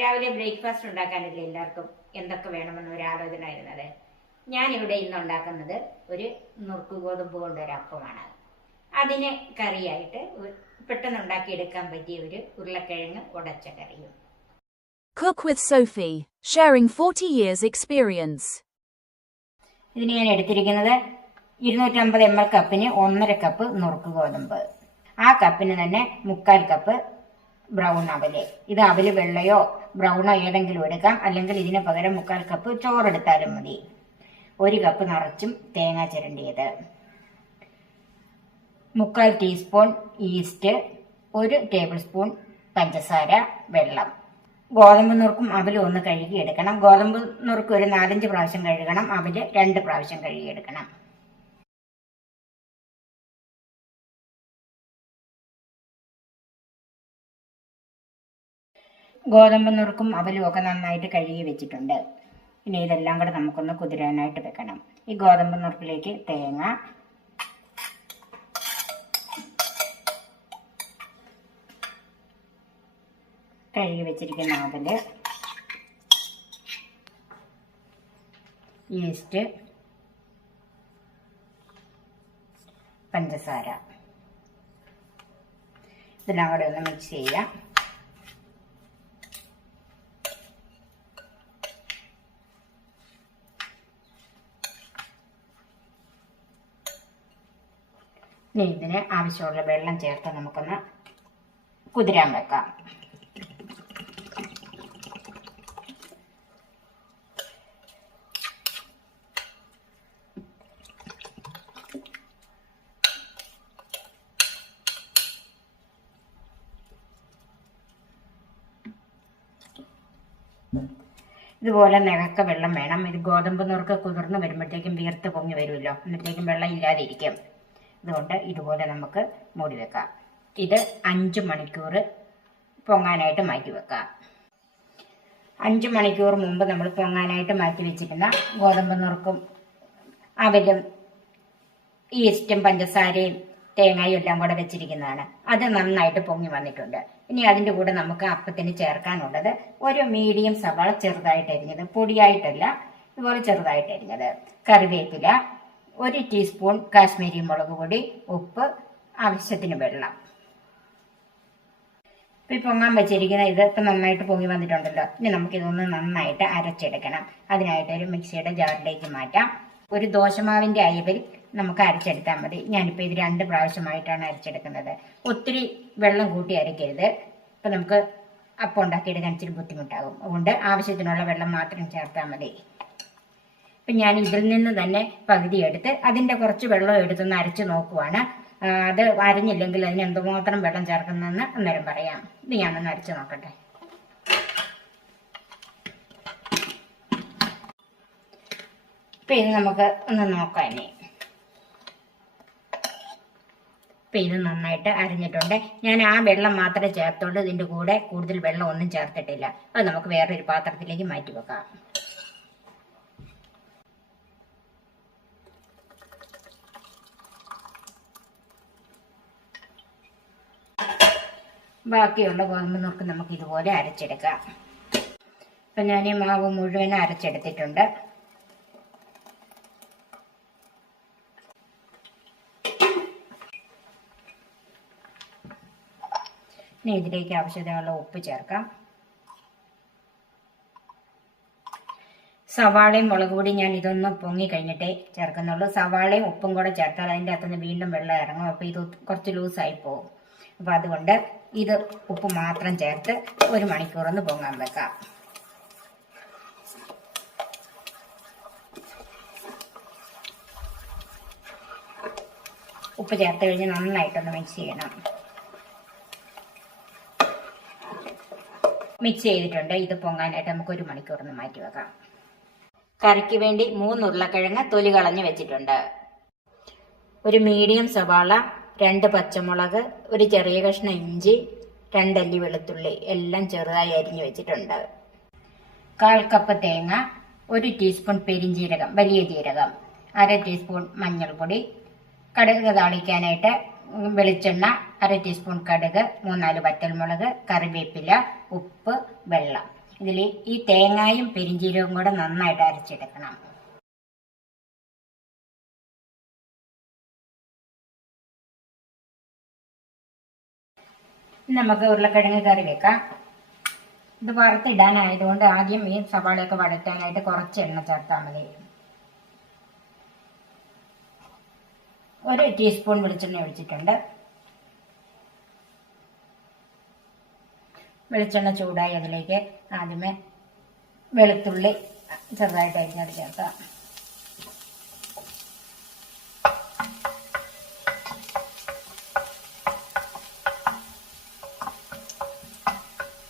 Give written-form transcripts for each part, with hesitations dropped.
രാവിലെ ബ്രേക്ക്ഫാസ്റ്റ് ഉണ്ടാക്കാനല്ലേ എല്ലാവർക്കും എന്തൊക്കെ വേണമെന്ന് ഒരു ആലോചന വരുന്നത്. ഞാനിവിടെ ഇന്ന് ഉണ്ടാക്കുന്നത് ഒരു നുറുക്ക് ഗോതമ്പ് കൊണ്ടൊരു അപ്പമാണ്. അതിന് കറിയായിട്ട് പെട്ടെന്ന് ഉണ്ടാക്കിയെടുക്കാൻ പറ്റിയ ഒരു ഉരുളക്കിഴങ്ങ് ഉടച്ച കറിയും. Cook with Sophie, sharing 40 years experience. ഇതിന് ഞാൻ എടുത്തിരിക്കുന്നത് 250 ml കപ്പിന് 1.5 കപ്പ് നുറുക്ക് ഗോതമ്പ്, ആ കപ്പിന് തന്നെ 3/4 കപ്പ് ബ്രൗൺ അവല്. ഇത് അവല് വെള്ളയോ ബ്രൗണോ ഏതെങ്കിലും എടുക്കാം, അല്ലെങ്കിൽ ഇതിന് പകരം 3/4 കപ്പ് ചോറെടുത്താലും മതി. 1 കപ്പ് നിറച്ചും തേങ്ങ ചിരണ്ടിയത്, 3/4 ടീസ്പൂൺ ഈസ്റ്റ്, 1 ടേബിൾ സ്പൂൺ പഞ്ചസാര, വെള്ളം. ഗോതമ്പ് നുറുക്കും അവലും ഒന്ന് കഴുകിയെടുക്കണം. ഗോതമ്പ് നുറുക്ക് ഒരു 4-5 പ്രാവശ്യം കഴുകണം, അവല് 2 പ്രാവശ്യം കഴുകിയെടുക്കണം. ഗോതമ്പ് നുറുക്കും അവലും ഒക്കെ നന്നായിട്ട് കഴുകി വെച്ചിട്ടുണ്ട്. പിന്നെ ഇതെല്ലാം കൂടെ നമുക്കൊന്ന് കുതിരാനായിട്ട് വെക്കണം. ഈ ഗോതമ്പ് നുറുക്കിലേക്ക് തേങ്ങ, കഴുകി വെച്ചിരിക്കുന്ന അവല്, ഈസ്റ്റ്, പഞ്ചസാര, ഇതെല്ലാം കൂടെ ഒന്ന് മിക്സ് ചെയ്യാം. ഇനി ഇതിന് ആവശ്യമുള്ള വെള്ളം ചേർത്ത് നമുക്കൊന്ന് കുതിരാൻ വെക്കാം. ഇതുപോലെ നികക്ക വെള്ളം വേണം. ഇത് ഗോതമ്പ് നുറുക്ക് കുതിർന്ന് വരുമ്പോഴത്തേക്കും വീർത്ത് പൊങ്ങി വരുമല്ലോ, എന്നിട്ടേക്കും വെള്ളം ഇല്ലാതിരിക്കും. അതുകൊണ്ട് ഇതുപോലെ നമുക്ക് മൂടി വെക്കാം. ഇത് 5 മണിക്കൂർ പൊങ്ങാനായിട്ട് മാറ്റി വെക്കാം. 5 മണിക്കൂർ മുമ്പ് നമ്മൾ പൊങ്ങാനായിട്ട് മാറ്റി വെച്ചിരുന്ന ഗോതമ്പ് നുറുക്കും അവലും ഈസ്റ്റും പഞ്ചസാരയും തേങ്ങയും എല്ലാം കൂടെ വെച്ചിരിക്കുന്നതാണ്. അത് നന്നായിട്ട് പൊങ്ങി വന്നിട്ടുണ്ട്. ഇനി അതിൻ്റെ കൂടെ നമുക്ക് അപ്പത്തിന് ചേർക്കാനുള്ളത് 1 മീഡിയം സവാള ചെറുതായിട്ട് അരിഞ്ഞത്, പൊടിയായിട്ടല്ല, ഇതുപോലെ ചെറുതായിട്ട് അരിഞ്ഞത്, കറിവേപ്പില, 1 ടീസ്പൂൺ കാശ്മീരി മുളക് പൊടി, ഉപ്പ്, ആവശ്യത്തിന് വെള്ളം. ഇപ്പം ഈ പൊങ്ങാൻ വെച്ചിരിക്കുന്ന ഇത് ഇപ്പം നന്നായിട്ട് പൊങ്ങി വന്നിട്ടുണ്ടല്ലോ. ഇനി നമുക്കിതൊന്ന് നന്നായിട്ട് അരച്ചെടുക്കണം. അതിനായിട്ട് ഒരു മിക്സിയുടെ ജാറിലേക്ക് മാറ്റാം. ഒരു ദോശമാവിൻ്റെ അയവിൽ നമുക്ക് അരച്ചെടുത്താൽ മതി. ഞാനിപ്പോൾ ഇത് 2 പ്രാവശ്യമായിട്ടാണ് അരച്ചെടുക്കുന്നത്. ഒത്തിരി വെള്ളം കൂട്ടി അരയ്ക്കരുത്. ഇപ്പം നമുക്ക് അപ്പം ഉണ്ടാക്കിയെടുക്കാൻ ഇച്ചിരി ബുദ്ധിമുട്ടാകും. അതുകൊണ്ട് ആവശ്യത്തിനുള്ള വെള്ളം മാത്രം ചേർത്താൽ മതി. ഇപ്പം ഞാൻ ഇതിൽ നിന്ന് തന്നെ പകുതി എടുത്ത് അതിൻ്റെ കുറച്ച് വെള്ളം എടുത്തൊന്ന് അരച്ച് നോക്കുവാണ്. അത് അരഞ്ഞില്ലെങ്കിൽ അതിന് എന്തുമാത്രം വെള്ളം ചേർക്കുന്നതെന്ന് അന്നേരം പറയാം. ഇത് ഞാനൊന്ന് അരച്ച് നോക്കട്ടെ. ഇപ്പം ഇത് നമുക്ക് ഒന്ന് നോക്കാം. ഇനി ഇപ്പം ഇത് നന്നായിട്ട് അരഞ്ഞിട്ടുണ്ട്. ഞാൻ ആ വെള്ളം മാത്രമേ ചേർത്തോണ്ട് ഇതിൻ്റെ കൂടെ കൂടുതൽ വെള്ളം ഒന്നും ചേർത്തിട്ടില്ല. അത് നമുക്ക് വേറൊരു പാത്രത്തിലേക്ക് മാറ്റി വെക്കാം. ബാക്കിയുള്ള ഗോതമ്പ് നുറുക്ക് നമുക്ക് ഇതുപോലെ അരച്ചെടുക്കാം. ഇപ്പം ഞാൻ ഈ മാവ് മുഴുവൻ അരച്ചെടുത്തിട്ടുണ്ട്. ഇനി ഇതിലേക്ക് ആവശ്യത്തിനുള്ള ഉപ്പ് ചേർക്കാം. സവാളയും മുളക് പൊടി ഞാൻ ഇതൊന്ന് പൊങ്ങി കഴിഞ്ഞിട്ടേ ചേർക്കുന്നുള്ളൂ. സവാളയും ഉപ്പും കൂടെ ചേർത്താൽ അതിൻ്റെ അകത്തുനിന്ന് വീണ്ടും വെള്ളം ഇറങ്ങും. അപ്പോൾ ഇത് കുറച്ച് ലൂസായി പോകും. അപ്പോൾ അതുകൊണ്ട് ഇത് ഉപ്പ് മാത്രം ചേർത്ത് 1 മണിക്കൂറൊന്ന് പൊങ്ങാൻ വെക്കാം. ഉപ്പ് ചേർത്ത് കഴിഞ്ഞ് നന്നായിട്ടൊന്ന് മിക്സ് ചെയ്യണം. മിക്സ് ചെയ്തിട്ടുണ്ട്. ഇത് പൊങ്ങാനായിട്ട് നമുക്ക് 1 മണിക്കൂറൊന്ന് മാറ്റി വെക്കാം. കറിക്ക് വേണ്ടി 3 ഉരുളക്കിഴങ്ങ് തൊലി കളഞ്ഞ് വെച്ചിട്ടുണ്ട്. 1 മീഡിയം സവാള, 2 പച്ചമുളക്, 1 ചെറിയ കഷ്ണം ഇഞ്ചി, 2 അല്ലി വെളുത്തുള്ളി എല്ലാം ചെറുതായി അരിഞ്ഞു വെച്ചിട്ടുണ്ട്. 1/4 കപ്പ് തേങ്ങ, 1 ടീസ്പൂൺ പെരിഞ്ജീരകം, വലിയ ജീരകം, 1/2 ടീസ്പൂൺ മഞ്ഞൾപ്പൊടി, കടുക് താളിക്കാനായിട്ട് വെളിച്ചെണ്ണ, 1/2 ടീസ്പൂൺ കടുക്, 3-4 വറ്റൽമുളക്, കറിവേപ്പില, ഉപ്പ്, വെള്ളം. ഇതിൽ ഈ തേങ്ങയും പെരിഞ്ചീരകവും കൂടെ നന്നായിട്ട് അരച്ചെടുക്കണം. നമുക്ക് ഉരുളക്കിഴങ്ങ് കറി വെക്കാം. ഇത് വറുത്തിടാനായതുകൊണ്ട് ആദ്യം ഈ സവാളയൊക്കെ വഴറ്റാനായിട്ട് കുറച്ച് എണ്ണ ചേർത്താൽ മതി. 1 ടീസ്പൂൺ വെളിച്ചെണ്ണ ഒഴിച്ചിട്ടുണ്ട്. വെളിച്ചെണ്ണ ചൂടായി അതിലേക്ക് ആദ്യമേ വെളുത്തുള്ളി ചെറുതായിട്ട് അരിഞ്ഞത് ചേർക്കാം.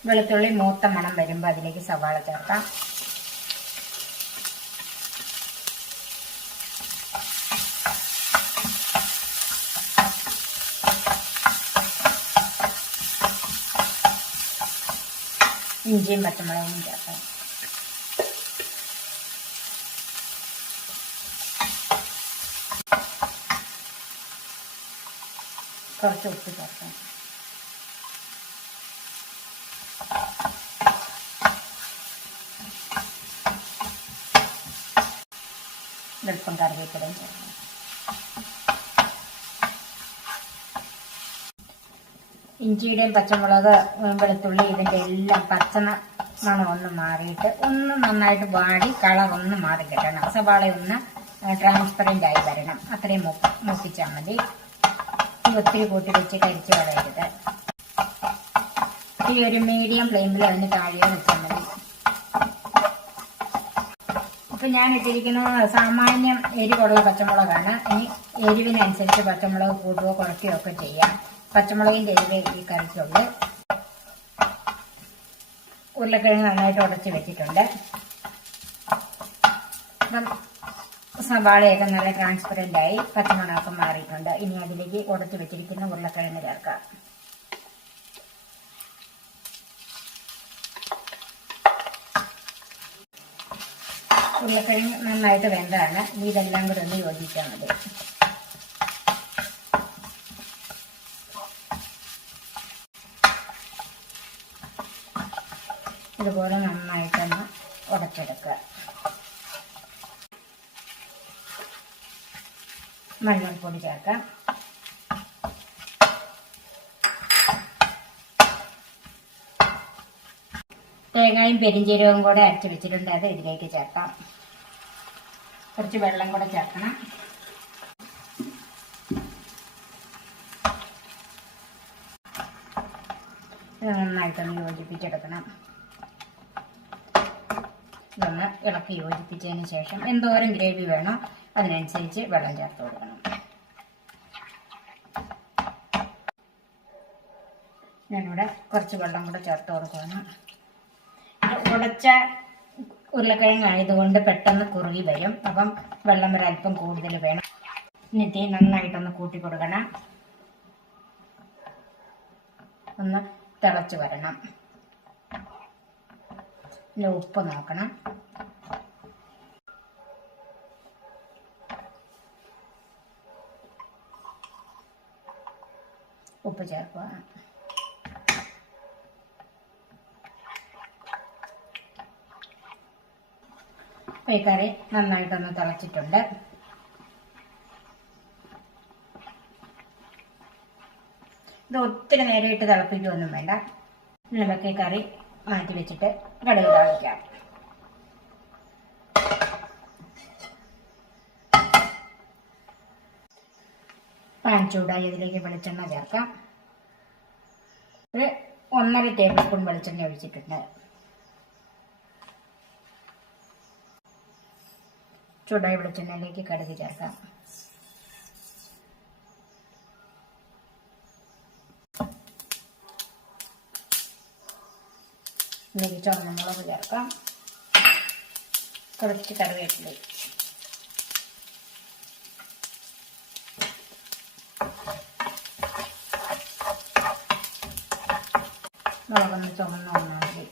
വെളുത്തുള്ളി മൂത്ത മണം വരുമ്പോൾ അതിലേക്ക് സവാള ചേർക്കാം. ഇഞ്ചിയും പച്ചമുളകും ചേർക്കാം. കുറച്ച് ഉപ്പ് ചേർക്കാം. വെളുപ്പം കറിവേപ്പിലയും ചേർക്കണം. ഇഞ്ചിയുടെയും പച്ചമുളക് വെളുത്തുള്ളി ഇതിൻ്റെ എല്ലാം പച്ച മണം ഒന്ന് മാറിയിട്ട് ഒന്ന് നന്നായിട്ട് വാടി കളർ ഒന്ന് മാറി കിട്ടണം. സവാള ഒന്ന് ട്രാൻസ്പെറൻ്റ് ആയി വരണം. അത്രയും മൂപ്പിച്ചാൽ മതി. ഒത്തിരി കൂട്ടി വെച്ച് കരിച്ച് കളയരുത്. ഈ ഒരു മീഡിയം ഫ്ലെയിമിൽ അതിന് താഴെ വെച്ചാൽ മതി. ഇപ്പം ഞാൻ ഇട്ടിരിക്കുന്നത് സാമാന്യം എരിവുള്ള പച്ചമുളകാണ്. ഇനി എരിവിനനുസരിച്ച് പച്ചമുളക് കൂട്ടുകയോ കുറയ്ക്കുകയോ ഒക്കെ ചെയ്യാം. പച്ചമുളകിൻ്റെ എരിവ് ഈ കറിക്കുണ്ട്. ഉരുളക്കിഴങ്ങ് നന്നായിട്ട് ഉടച്ച് വെച്ചിട്ടുണ്ട്. അപ്പം സവാളയൊക്കെ നല്ല ട്രാൻസ്പെറൻ്റ് ആയി പച്ചമണമൊക്കെ മാറിയിട്ടുണ്ട്. ഇനി അതിലേക്ക് ഉടച്ച് വെച്ചിരിക്കുന്ന ഉരുളക്കിഴങ്ങ് ചേർക്കാം. ഉരുളക്കിഴങ്ങ് നന്നായിട്ട് വെന്തതാണ്. ഇനി ഇതെല്ലാം കൂടെ ഒന്ന് യോജിച്ചാൽ മതി. ഇതുപോലെ നന്നായിട്ടൊന്ന് ഉടച്ചെടുക്കുക. മഞ്ഞൾപ്പൊടി ചേർക്കാം. തേങ്ങയും പെരിഞ്ചീരകവും കൂടെ അരച്ച് വെച്ചിട്ടുണ്ട്. അത് ഇതിലേക്ക് ചേർക്കാം. കുറച്ച് വെള്ളം കൂടെ ചേർക്കണം. ഇത് നന്നായിട്ടൊന്ന് യോജിപ്പിച്ചെടുക്കണം. ഇതൊന്ന് ഇളക്കി യോജിപ്പിച്ചതിന് ശേഷം എന്തോരം ഗ്രേവി വേണോ അതിനനുസരിച്ച് വെള്ളം ചേർത്ത് കൊടുക്കണം. ഞാനിവിടെ കുറച്ച് വെള്ളം കൂടെ ചേർത്ത് കൊടുക്കണം. ഉടച്ച ഉരുളക്കിഴങ്ങ് ആയതുകൊണ്ട് പെട്ടെന്ന് കുറുകി വരും. അപ്പം വെള്ളം ഒരല്പം കൂടുതൽ വേണം. എന്നിട്ട് നന്നായിട്ടൊന്ന് കൂട്ടി കൊടുക്കണം. ഒന്ന് തിളച്ച് വരണം. പിന്നെ ഉപ്പ് നോക്കണം. ഉപ്പ് ചേർക്കുക. ഈ കറി നന്നായിട്ടൊന്ന് തിളച്ചിട്ടുണ്ട്. ഇത് ഒത്തിരി നേരമായിട്ട് തിളപ്പിക്കുകയൊന്നും വേണ്ട. നമുക്ക് ഈ കറി മാറ്റി വെച്ചിട്ട് കടുക് താളിക്കാം. പാൻ ചൂടായി അതിലേക്ക് വെളിച്ചെണ്ണ ചേർക്കാം. ഒരു 1.5 ടേബിൾ സ്പൂൺ വെളിച്ചെണ്ണ ഒഴിച്ചിട്ടുണ്ട്. ചൂടായ വെളിച്ചെണ്ണയിലേക്ക് കടുക് ചേർക്കാം. ഇതിലേക്ക് ചുവന്ന മുളക് ചേർക്കാം. കുറച്ച് കറിവേപ്പില. മുളകൊന്ന് ചുമന്ന് വന്നാൽ മതി.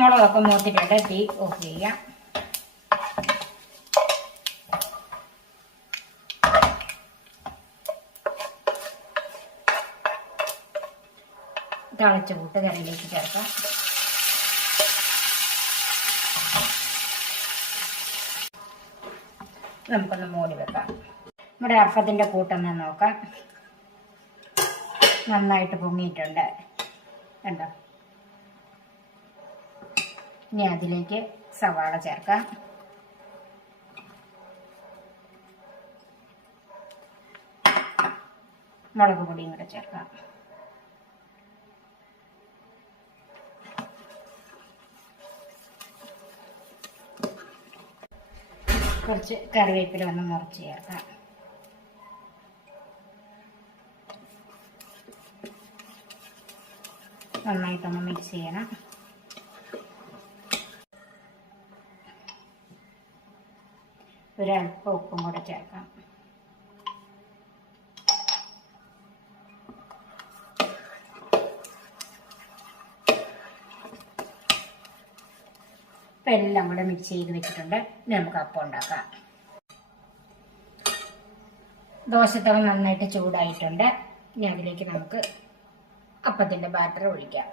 മുളകൊക്കെ മൂത്തിട്ടുണ്ട്. തീ ഓഫ് ചെയ്യാം. ചതച്ച കൂട്ട് കറിയിലേക്ക് ചേർക്കാം. നമുക്കൊന്ന് മൂടി വെക്കാം. നമ്മുടെ അപ്പത്തിൻ്റെ കൂട്ടൊന്ന് നോക്കാം. നന്നായിട്ട് പൊങ്ങിയിട്ടുണ്ട് കണ്ടോ. ഇനി അതിലേക്ക് സവാള ചേർക്കാം. മുളക് പൊടിയും കൂടെ ചേർക്കാം. കുറച്ച് കറിവേപ്പില ഒന്ന് മുറിച്ച് ചേർക്കാം. നന്നായിട്ടൊന്ന് മിക്സ് ചെയ്യണം. ഒരല്പം ഉപ്പും കൂടെ ചേർക്കാം. ഇപ്പം എല്ലാം കൂടെ മിക്സ് ചെയ്ത് വെച്ചിട്ടുണ്ട്. ഇനി നമുക്ക് അപ്പം ഉണ്ടാക്കാം. ദോശത്തവ നന്നായിട്ട് ചൂടായിട്ടുണ്ട്. ഇനി അതിലേക്ക് നമുക്ക് അപ്പത്തിൻ്റെ ബാറ്റർ ഒഴിക്കാം.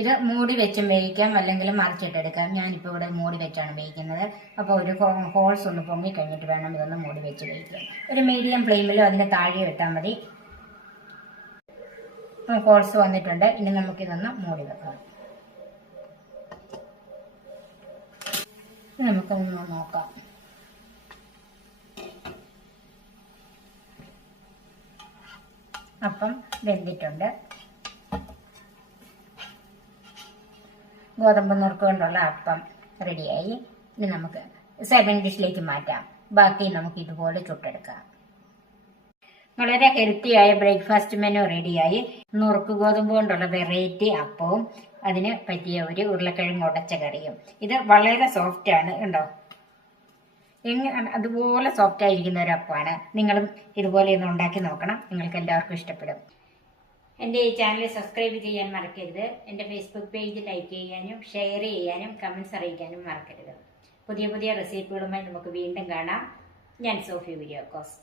ഇത് മൂടി വെച്ചും വേവിക്കാം, അല്ലെങ്കിൽ മറിച്ചിട്ടെടുക്കാം. ഞാനിപ്പോൾ ഇവിടെ മൂടി വെച്ചാണ് വേവിക്കുന്നത്. അപ്പോൾ ഒരു ഹോൾസ് ഒന്ന് പൊങ്ങി കഴിഞ്ഞിട്ട് വേണം ഇതൊന്ന് മൂടി വെച്ച് വേവിക്കാൻ. ഒരു മീഡിയം ഫ്ലെയിമിലോ അതിന് താഴെ ഇട്ടാൽ മതി. ഹോൾസ് വന്നിട്ടുണ്ട്. ഇനി നമുക്കിതൊന്ന് മൂടി വെക്കാം. നമുക്കൊന്ന് നോക്കാം. അപ്പം വെന്തിട്ടുണ്ട്. ഗോതമ്പ് നുറുക്ക് കൊണ്ടുള്ള അപ്പം റെഡിയായി. ഇനി നമുക്ക് സെർവിങ് ഡിഷിലേക്ക് മാറ്റാം. ബാക്കി നമുക്ക് ഇതുപോലെ ചുട്ടെടുക്കാം. വളരെ ഹെൽത്തിയായ ബ്രേക്ക്ഫാസ്റ്റ് മെനു റെഡിയായി. നുറുക്ക് ഗോതമ്പ് കൊണ്ടുള്ള വെറൈറ്റി അപ്പവും അതിന് പറ്റിയ ഒരു ഉരുളക്കിഴങ്ങ് ഉടച്ച കറിയും. ഇത് വളരെ സോഫ്റ്റ് ആണ് ഉണ്ടോ. അതുപോലെ സോഫ്റ്റ് ആയിരിക്കുന്ന ഒരു അപ്പമാണ്. നിങ്ങളും ഇതുപോലെ ഒന്ന് ഉണ്ടാക്കി നോക്കണം. നിങ്ങൾക്ക് എല്ലാവർക്കും ഇഷ്ടപ്പെടും. എൻ്റെ ഈ ചാനൽ സബ്സ്ക്രൈബ് ചെയ്യാൻ മറക്കരുത്. എൻ്റെ ഫേസ്ബുക്ക് പേജ് ലൈക്ക് ചെയ്യാനും ഷെയർ ചെയ്യാനും കമൻസ് അറിയിക്കാനും മറക്കരുത്. പുതിയ പുതിയ റെസിപ്പികളുമായി നമുക്ക് വീണ്ടും കാണാം. ഞാൻ സോഫി വീഡിയോക്കോസ്.